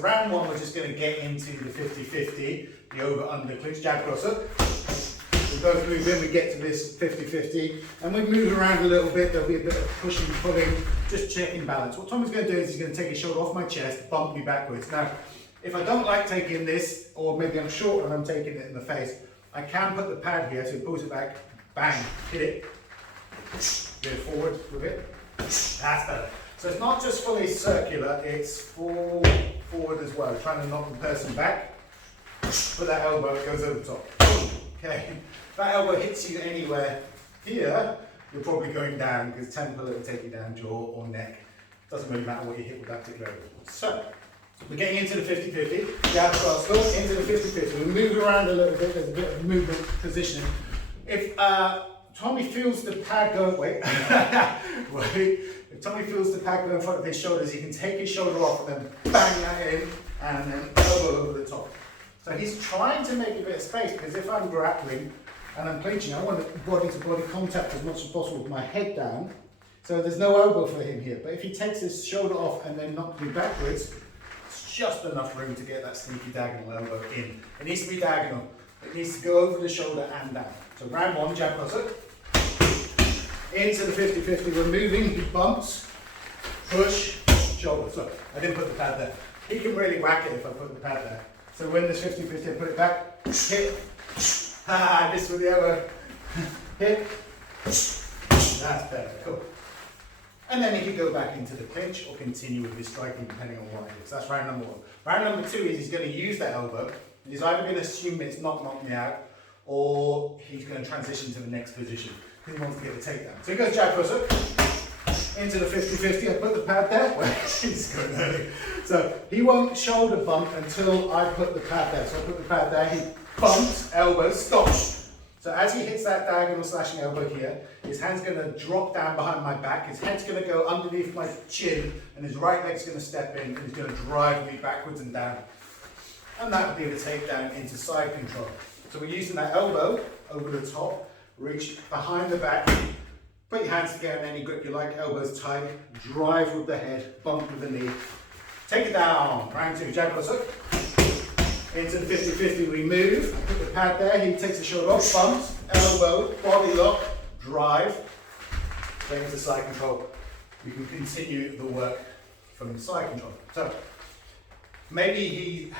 Round one, we're just going to get into the 50-50, the over-under clinch, jab cross up. We both move in, we get to this 50-50, and we move around a little bit. There'll be a bit of pushing and pulling, just checking balance. What Tommy's going to do is he's going to take his shoulder off my chest, bump me backwards. Now, if I don't like taking this, or maybe I'm short and I'm taking it in the face, I can put the pad here, so he pulls it back, bang, hit it, go forward with it. That's better. So it's not just fully circular, it's forward as well, trying to knock the person back. Put that elbow, it goes over the top. Okay, if that elbow hits you anywhere here, you're probably going down, because temple, it will take you down, jaw or neck. Doesn't really matter what you hit with that particular elbow. So, we're getting into the 50-50, jab cross look, into the 50-50. We move around a little bit, there's a bit of movement positioning. If Tommy feels the pad go, wait. If Tommy feels the pad go in front of his shoulders, he can take his shoulder off and then bang that in, and then elbow over the top. So he's trying to make a bit of space, because if I'm grappling and I'm clinching, I want body to body contact as much as possible with my head down. So there's no elbow for him here. But if he takes his shoulder off and then knocks me backwards, it's just enough room to get that sneaky diagonal elbow in. It needs to be diagonal. It needs to go over the shoulder and down. So round one, jab cross up. Into the 50-50, we're moving, he bumps, push, shoulder. So I didn't put the pad there. He can really whack it if I put the pad there. So when this 50-50, I put it back, hit, this with the elbow, hit, that's better, cool. And then he can go back into the clinch or continue with his striking depending on what it is. That's round number one. Round number two is he's going to use that elbow, and he's either going to assume it's not knocked me out, or he's going to transition to the next position, because he wants to get the takedown. So he goes jab cross up, into the 50-50, I put the pad there, well, he's going early. So he won't shoulder bump until I put the pad there. So I put the pad there, he bumps, elbow, stops. So as he hits that diagonal slashing elbow here, his hand's going to drop down behind my back, his head's going to go underneath my chin, and his right leg's going to step in, and he's going to drive me backwards and down. And that would be the takedown into side control. So we're using that elbow over the top, reach behind the back, put your hands together in any grip you like, elbows tight, drive with the head, bump with the knee. Take it down, round two, jab cross up. Into the 50-50 we move, put the pad there, he takes the shoulder off, bumps, elbow, body lock, drive, then into side control. We can continue the work from the side control. So maybe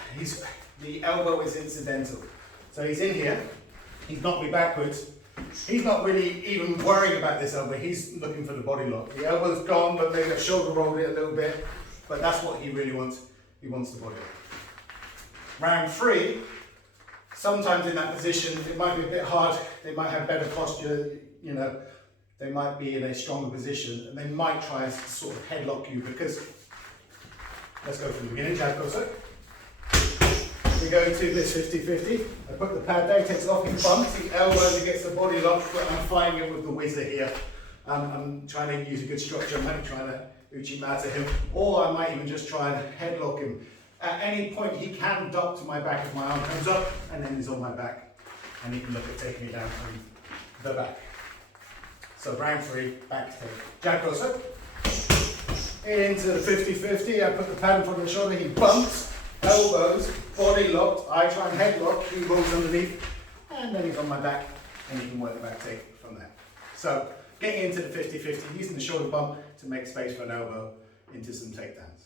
the elbow is incidental. So he's in here, he's knocked me backwards. He's not really even worrying about this elbow, he's looking for the body lock. The elbow's gone, but maybe I've shoulder rolled it a little bit, but that's what he really wants. He wants the body lock. Round three, sometimes in that position, it might be a bit hard, they might have better posture, you know, they might be in a stronger position, and they might try and sort of headlock you, because, let's go from the beginning, jab cross up. We go to this 50-50, I put the pad there, he takes it off, he bumps, he elbows, he gets the body lock, but I'm fighting it with the 𝗰𝗲𝗄 here. I'm trying to use a good structure, I might be trying to 𝗂𝗵𝗶𝗰𝗵, or I might even just try and headlock him. At any point he can duck to my back if my arm comes up, and then he's on my back, and he can look at taking me down from the back. So round three, back to take. Jab cross up, into the 50-50, I put the pad in front of the shoulder, he bumps, elbows, body locked, I try and headlock, he rolls underneath, and then he's on my back, and you can work the back take from there. So getting into the 50-50, using the shoulder bump to make space for an elbow into some takedowns.